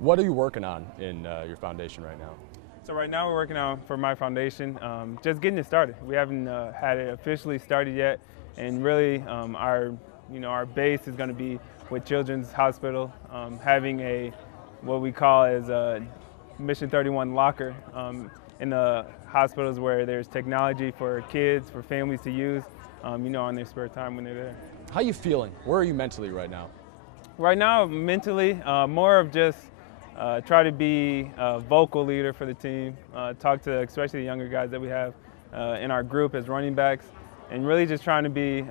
What are you working on in your foundation right now? So right now we're working on for my foundation, just getting it started. We haven't had it officially started yet, and really our base is going to be with Children's Hospital, having what we call as a Mission 31 locker in the hospitals where there's technology for kids, for families to use, on their spare time when they're there. How are you feeling? Where are you mentally right now? Right now, mentally, more of just try to be a vocal leader for the team, talk to especially the younger guys that we have in our group as running backs, and really just trying to be,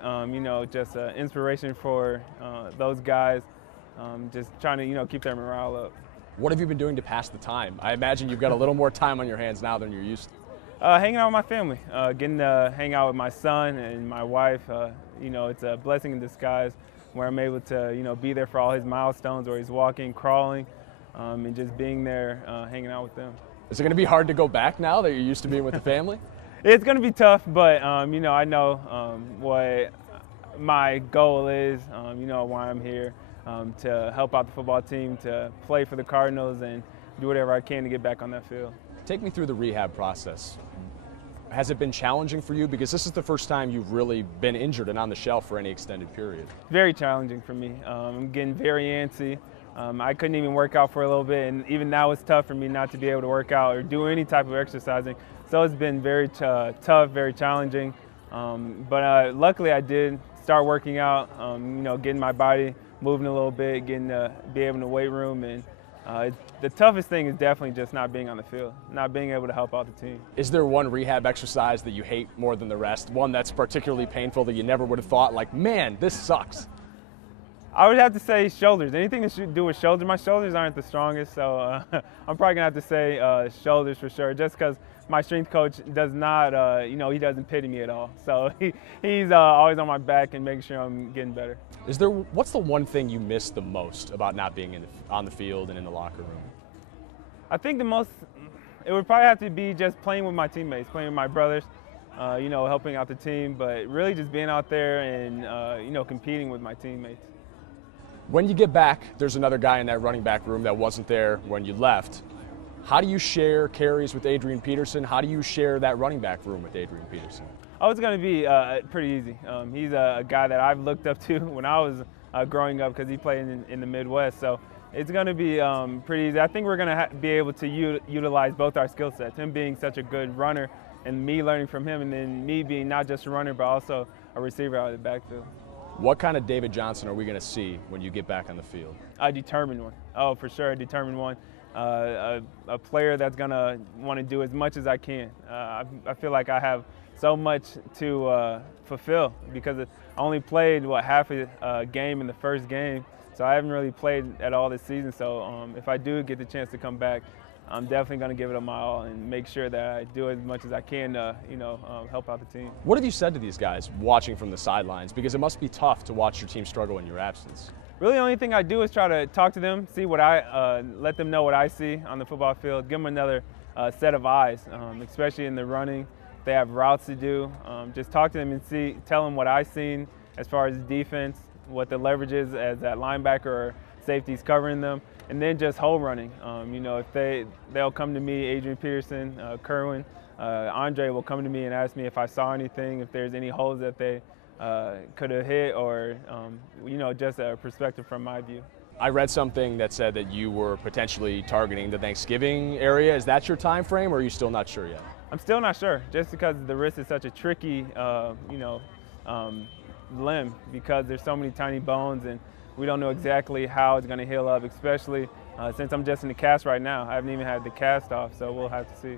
just an inspiration for those guys, just trying to, keep their morale up. What have you been doing to pass the time? I imagine you've got a little more time on your hands now than you're used to. Hanging out with my family, getting to hang out with my son and my wife. It's a blessing in disguise where I'm able to, be there for all his milestones where he's walking, crawling, and just being there, hanging out with them. Is it going to be hard to go back now that you're used to being with the family? It's going to be tough, but, I know what my goal is, why I'm here, to help out the football team, to play for the Cardinals, and do whatever I can to get back on that field. Take me through the rehab process. Has it been challenging for you? Because this is the first time you've really been injured and on the shelf for any extended period. Very challenging for me. I'm getting very antsy. I couldn't even work out for a little bit, and even now it's tough for me not to be able to work out or do any type of exercising. So it's been very tough, very challenging. But luckily I did start working out, getting my body moving a little bit, getting to be able to weight room, and the toughest thing is definitely just not being on the field, not being able to help out the team. Is there one rehab exercise that you hate more than the rest? One that's particularly painful that you never would have thought, like, man, this sucks? I would have to say shoulders. Anything to do with shoulders. My shoulders aren't the strongest, so I'm probably going to have to say shoulders for sure, just because my strength coach does not, he doesn't pity me at all. So he's always on my back and making sure I'm getting better. What's the one thing you miss the most about not being on the field and in the locker room? I think it would probably have to be just playing with my teammates, playing with my brothers, helping out the team, but really just being out there and, competing with my teammates. When you get back, there's another guy in that running back room that wasn't there when you left. How do you share carries with Adrian Peterson? How do you share that running back room with Adrian Peterson? Oh, it's going to be pretty easy. He's a guy that I've looked up to when I was growing up because he played in the Midwest. So it's going to be pretty easy. I think we're going to be able to utilize both our skill sets, him being such a good runner and me learning from him, and then me being not just a runner but also a receiver out of the backfield. What kind of David Johnson are we going to see when you get back on the field? A determined one. Oh, for sure, a determined one. A player that's going to want to do as much as I can. I feel like I have so much to fulfill because I only played, half a game in the first game, so I haven't really played at all this season. So if I do get the chance to come back, I'm definitely going to give it my all and make sure that I do as much as I can to, help out the team. What have you said to these guys watching from the sidelines? Because it must be tough to watch your team struggle in your absence. Really, the only thing I do is try to talk to them, see what let them know what I see on the football field, give them another set of eyes, especially in the running. If they have routes to do, just talk to them and tell them what I've seen as far as defense, what the leverage is as that linebacker or safety's covering them, and then just hole running. If they'll come to me, Adrian Peterson, Kerwin, Andre will come to me and ask me if I saw anything, if there's any holes that they could have hit, or just a perspective from my view. I read something that said that you were potentially targeting the Thanksgiving area. Is that your time frame, or are you still not sure yet? I'm still not sure, just because the wrist is such a tricky, limb, because there's so many tiny bones and we don't know exactly how it's going to heal up, especially since I'm just in the cast right now. I haven't even had the cast off, so we'll have to see.